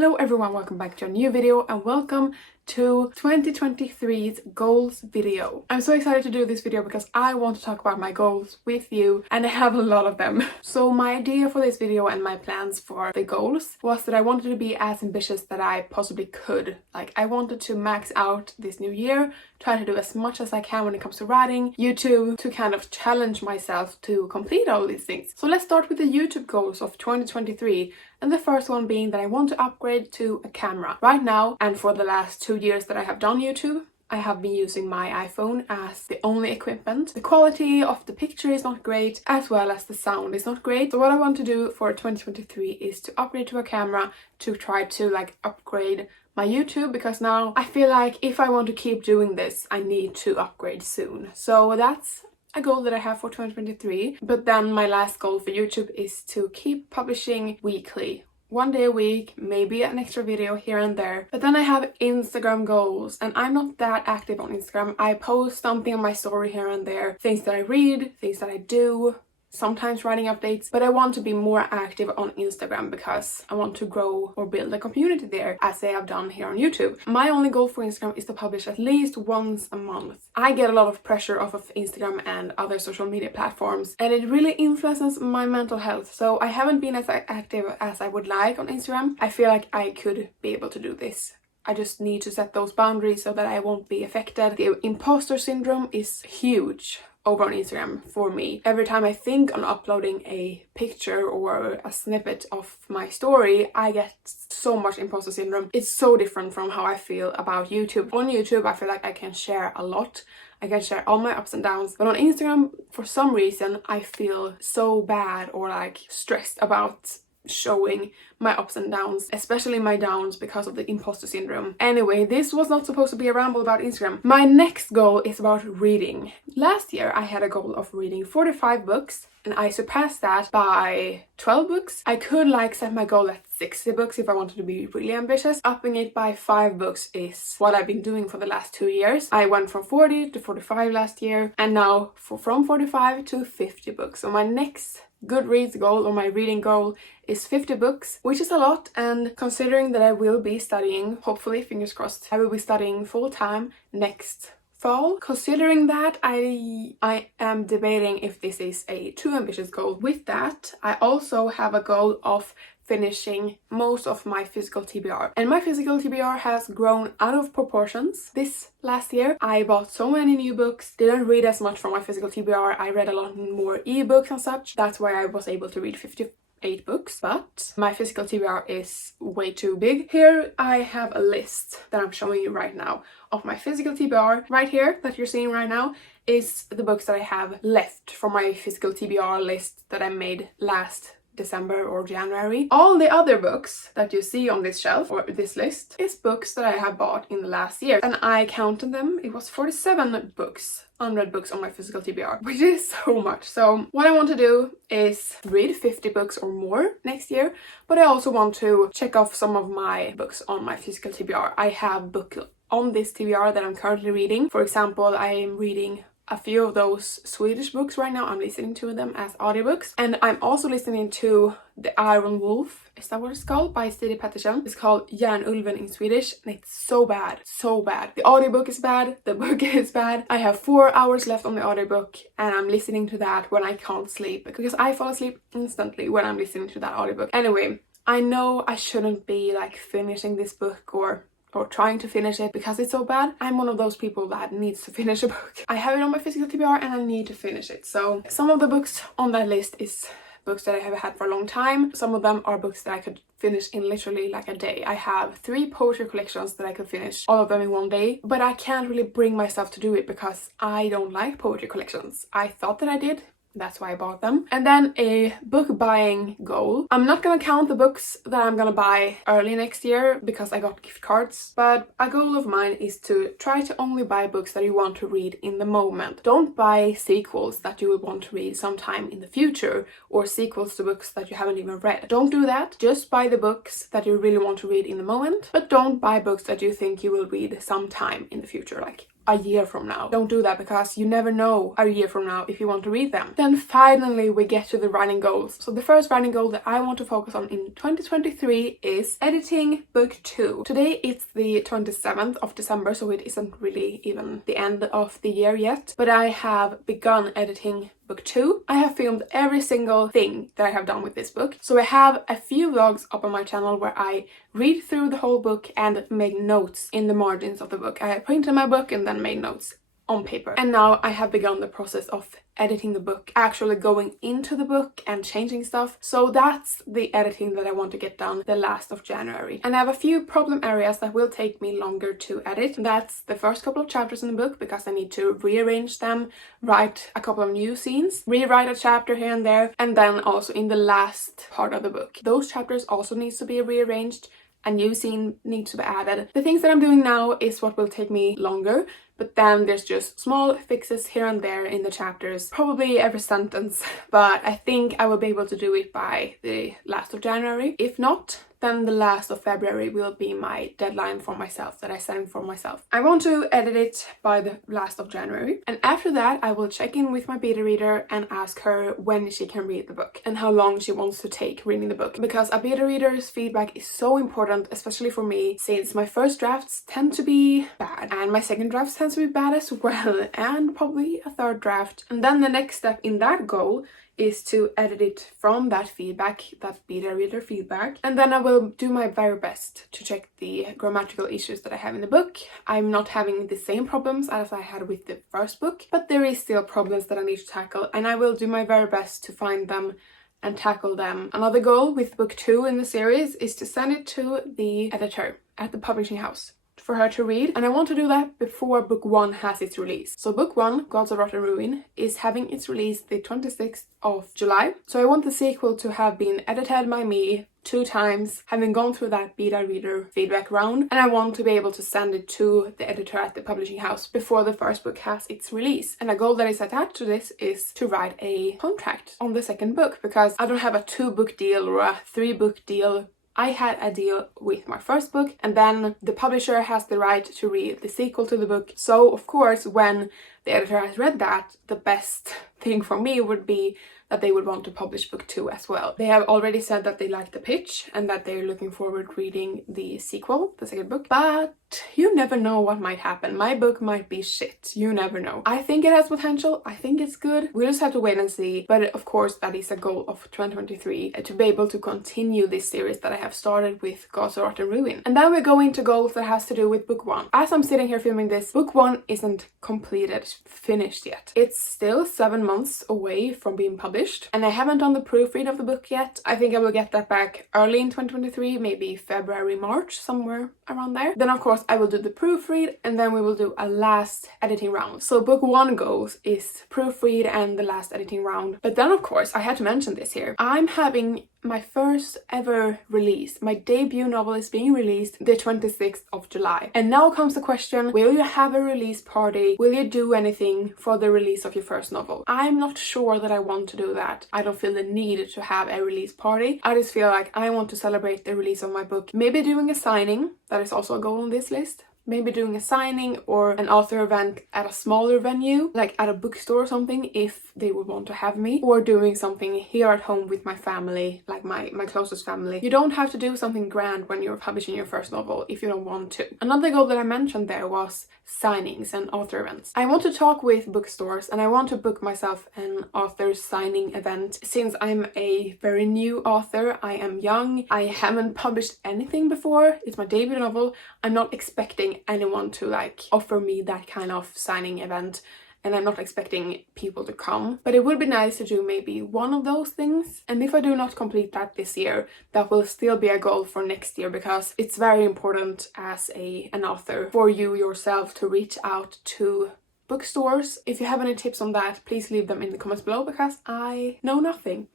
Hello everyone, welcome back to a new video and welcome to 2023's goals video. I'm so excited to do this video because I want to talk about my goals with you and I have a lot of them. So my idea for this video and my plans for the goals was that I wanted to be as ambitious that I possibly could. Like I wanted to max out this new year, try to do as much as I can when it comes to writing, YouTube, to kind of challenge myself to complete all these things. So let's start with the YouTube goals of 2023. And the first one being that I want to upgrade to a camera. Right now, and for the last 2 years that I have done YouTube, I have been using my iPhone as the only equipment. The quality of the picture is not great, as well as the sound is not great. So what I want to do for 2023 is to upgrade to a camera to try to upgrade my YouTube, because now I feel like if I want to keep doing this, I need to upgrade soon. So that's a goal that I have for 2023. But then my last goal for YouTube is to keep publishing weekly. 1 day a week, maybe an extra video here and there. But then I have Instagram goals and I'm not that active on Instagram. I post something on my story here and there, things that I read, things that I do, sometimes writing updates, but I want to be more active on Instagram because I want to grow or build a community there as I have done here on YouTube. My only goal for Instagram is to publish at least once a month. I get a lot of pressure off of Instagram and other social media platforms and it really influences my mental health. So I haven't been as active as I would like on Instagram. I feel like I could be able to do this. I just need to set those boundaries so that I won't be affected. The imposter syndrome is huge over on Instagram for me. Every time I think on uploading a picture or a snippet of my story, I get so much imposter syndrome. It's so different from how I feel about YouTube. On YouTube, I feel like I can share a lot. I can share all my ups and downs. But on Instagram, for some reason, I feel so bad or stressed about showing my ups and downs, especially my downs, because of the imposter syndrome. Anyway, this was not supposed to be a ramble about Instagram. My next goal is about reading. Last year I had a goal of reading 45 books and I surpassed that by 12 books. I could set my goal at 60 books if I wanted to be really ambitious. Upping it by 5 books is what I've been doing for the last 2 years. I went from 40 to 45 last year and now from 45 to 50 books. So my next Goodreads goal or my reading goal is 50 books, which is a lot, and considering that I will be studying, hopefully, fingers crossed, I will be studying full-time next fall. Considering that, I am debating if this is a too ambitious goal. With that, I also have a goal of finishing most of my physical TBR. And my physical TBR has grown out of proportions. This last year, I bought so many new books, didn't read as much from my physical TBR. I read a lot more ebooks and such. That's why I was able to read 58 books, but my physical TBR is way too big. Here I have a list that I'm showing you right now of my physical TBR. Right here that you're seeing right now is the books that I have left from my physical TBR list that I made last December or January. All the other books that you see on this shelf or this list is books that I have bought in the last year, and I counted them. It was 47 books, unread books on my physical TBR, which is so much. So what I want to do is read 50 books or more next year, but I also want to check off some of my books on my physical TBR. I have books on this TBR that I'm currently reading. For example, I am reading a few of those Swedish books right now. I'm listening to them as audiobooks, and I'm also listening to The Iron Wolf, is that what it's called, by Stig Pettersson. It's called Järnulven in Swedish, and it's so bad, so bad. The audiobook is bad, the book is bad. I have 4 hours left on the audiobook and I'm listening to that when I can't sleep, because I fall asleep instantly when I'm listening to that audiobook. Anyway, I know I shouldn't be finishing this book or trying to finish it because it's so bad. I'm one of those people that needs to finish a book. I have it on my physical TBR and I need to finish it. So some of the books on that list is books that I have had for a long time. Some of them are books that I could finish in literally a day. I have 3 poetry collections that I could finish all of them in 1 day, but I can't really bring myself to do it because I don't like poetry collections. I thought that I did. That's why I bought them. And then a book buying goal. I'm not gonna count the books that I'm gonna buy early next year because I got gift cards, but a goal of mine is to try to only buy books that you want to read in the moment. Don't buy sequels that you will want to read sometime in the future, or sequels to books that you haven't even read. Don't do that. Just buy the books that you really want to read in the moment, but don't buy books that you think you will read sometime in the future, a year from now. Don't do that, because you never know a year from now if you want to read them. Then finally we get to the writing goals. So the first writing goal that I want to focus on in 2023 is editing book 2. Today it's the 27th of December, so it isn't really even the end of the year yet, but I have begun editing book 2. I have filmed every single thing that I have done with this book. So I have a few vlogs up on my channel where I read through the whole book and make notes in the margins of the book. I printed my book and then made notes on paper. And now I have begun the process of editing the book, actually going into the book and changing stuff. So that's the editing that I want to get done the last of January. And I have a few problem areas that will take me longer to edit. That's the first couple of chapters in the book, because I need to rearrange them, write a couple of new scenes, rewrite a chapter here and there, and then also in the last part of the book. Those chapters also needs to be rearranged. A new scene needs to be added. The things that I'm doing now is what will take me longer, but then there's just small fixes here and there in the chapters, probably every sentence, but I think I will be able to do it by the last of January. If not, then the last of February will be my deadline for myself that I set for myself. I want to edit it by the last of January, and after that I will check in with my beta reader and ask her when she can read the book and how long she wants to take reading the book, because a beta reader's feedback is so important, especially for me, since my first drafts tend to be bad and my second drafts tend to be bad as well, and probably a third draft. And then the next step in that goal is to edit it from that feedback, that beta reader feedback, and then I will do my very best to check the grammatical issues that I have in the book. I'm not having the same problems as I had with the first book, but there is still problems that I need to tackle, and I will do my very best to find them and tackle them. Another goal with book 2 in the series is to send it to the editor at the publishing house for her to read, and I want to do that before book 1 has its release. So book 1, Gods of Rotten Ruin, is having its release the 26th of July. So I want the sequel to have been edited by me 2 times, having gone through that beta reader feedback round, and I want to be able to send it to the editor at the publishing house before the first book has its release. And a goal that is attached to this is to write a contract on the second book, because I don't have a 2-book deal or a 3-book deal. I had a deal with my first book, and then the publisher has the right to read the sequel to the book. So of course, when the editor has read that, the best thing for me would be that they would want to publish book 2 as well. They have already said that they like the pitch and that they're looking forward to reading the sequel, the second book, but you never know what might happen. My book might be shit. You never know. I think it has potential. I think it's good. We'll just have to wait and see. But of course, that is a goal of 2023, to be able to continue this series that I have started with Gods of Rotten Ruin. And then we're going to goals that has to do with book 1. As I'm sitting here filming this, book 1 isn't completed, finished yet. It's still 7 months away from being published, and I haven't done the proofread of the book yet. I think I will get that back early in 2023, maybe February, March, somewhere around there. Then of course I will do the proofread, and then we will do a last editing round. So book 1 goals is proofread and the last editing round. But then of course I had to mention this here. I'm having my first ever release. My debut novel is being released the 26th of July. And now comes the question, will you have a release party? Will you do anything for the release of your first novel? I'm not sure that I want to do that. I don't feel the need to have a release party. I just feel like I want to celebrate the release of my book. Maybe doing a signing, that is also a goal on this list. Maybe doing a signing or an author event at a smaller venue, like at a bookstore or something, if they would want to have me, or doing something here at home with my family, like my closest family. You don't have to do something grand when you're publishing your first novel if you don't want to. Another goal that I mentioned there was signings and author events. I want to talk with bookstores, and I want to book myself an author signing event. Since I'm a very new author, I am young, I haven't published anything before, it's my debut novel, I'm not expecting anyone to offer me that kind of signing event, and I'm not expecting people to come, but it would be nice to do maybe one of those things. And if I do not complete that this year, that will still be a goal for next year, because it's very important as an author for you yourself to reach out to bookstores. If you have any tips on that, please leave them in the comments below, because I know nothing.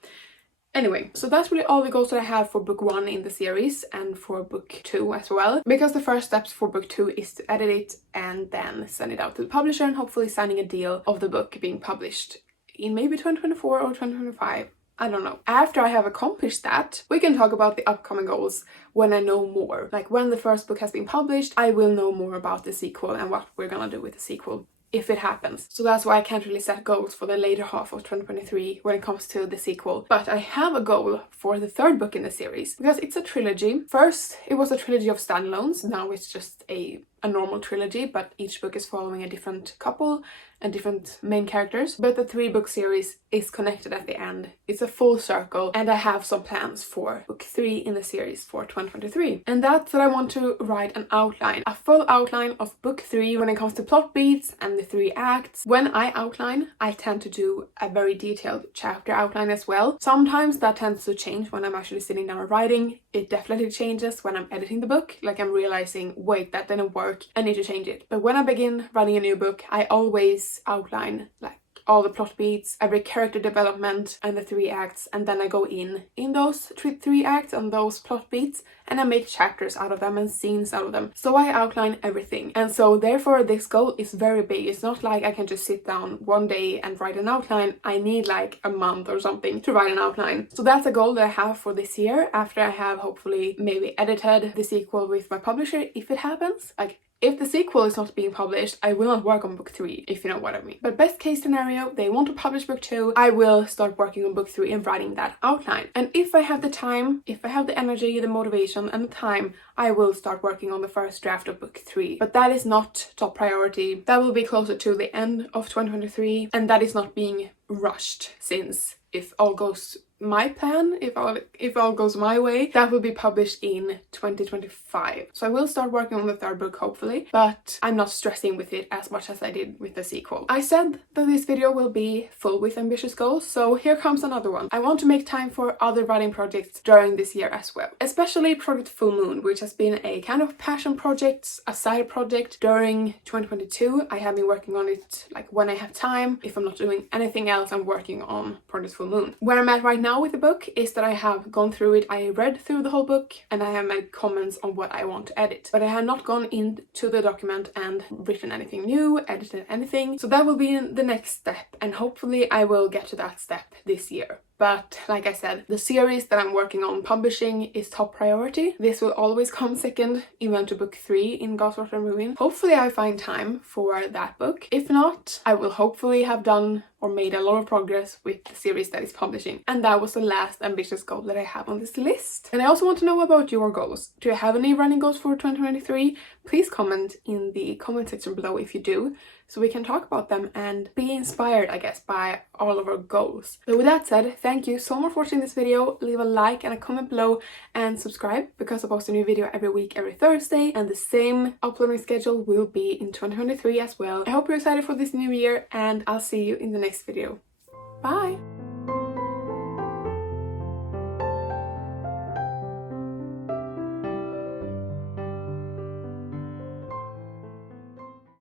Anyway, so that's really all the goals that I have for book 1 in the series, and for book 2 as well, because the first steps for book 2 is to edit it and then send it out to the publisher, and hopefully signing a deal of the book being published in maybe 2024 or 2025. I don't know. After I have accomplished that, we can talk about the upcoming goals when I know more. Like when the first book has been published, I will know more about the sequel and what we're gonna do with the sequel, if it happens. So that's why I can't really set goals for the later half of 2023 when it comes to the sequel. But I have a goal for the third book in the series, because it's a trilogy. First, it was a trilogy of standalones. Now it's just a normal trilogy, but each book is following a different couple and different main characters. But the 3-book series is connected at the end. It's a full circle, and I have some plans for book 3 in the series for 2023. And that's that I want to write an outline, a full outline of book 3 when it comes to plot beats and the 3 acts. When I outline, I tend to do a very detailed chapter outline as well. Sometimes that tends to change when I'm actually sitting down and writing. It definitely changes when I'm editing the book, like I'm realizing, wait, that didn't work, I need to change it. But when I begin writing a new book, I always outline like all the plot beats, every character development and the 3 acts, and then I go in those 3 acts and those plot beats, and I make chapters out of them and scenes out of them. So I outline everything, and so therefore this goal is very big. It's not like I can just sit down one day and write an outline. I need like a month or something to write an outline. So that's a goal that I have for this year, after I have hopefully maybe edited the sequel with my publisher, if it happens. Like, if the sequel is not being published, I will not work on book 3, if you know what I mean. But best case scenario, they want to publish book 2, I will start working on book 3 and writing that outline. And if I have the time, if I have the energy, the motivation and the time, I will start working on the first draft of book 3. But that is not top priority. That will be closer to the end of 2023, and that is not being rushed, since if all goes my plan, if all goes my way, that will be published in 2025. So I will start working on the 3rd book hopefully, but I'm not stressing with it as much as I did with the sequel. I said that this video will be full with ambitious goals, so here comes another one. I want to make time for other writing projects during this year as well, especially Project Full Moon, which has been a kind of passion project, a side project during 2022. I have been working on it like when I have time. If I'm not doing anything else, I'm working on Project Full Moon. Where I'm at right now with the book is that I have gone through it, I read through the whole book, and I have made comments on what I want to edit. But I have not gone into the document and written anything new, edited anything. So that will be the next step, and hopefully I will get to that step this year. But like I said, the series that I'm working on publishing is top priority. This will always come second, even to book 3 in God's Water and Ruin. Hopefully I find time for that book. If not, I will hopefully have done or made a lot of progress with the series that is publishing. And that was the last ambitious goal that I have on this list. And I also want to know about your goals. Do you have any running goals for 2023? Please comment in the comment section below if you do, so we can talk about them and be inspired, I guess, by all of our goals. So with that said, thank you so much for watching this video. Leave a like and a comment below and subscribe, because I post a new video every week, every Thursday, and the same uploading schedule will be in 2023 as well. I hope you're excited for this new year, and I'll see you in the next video. Bye!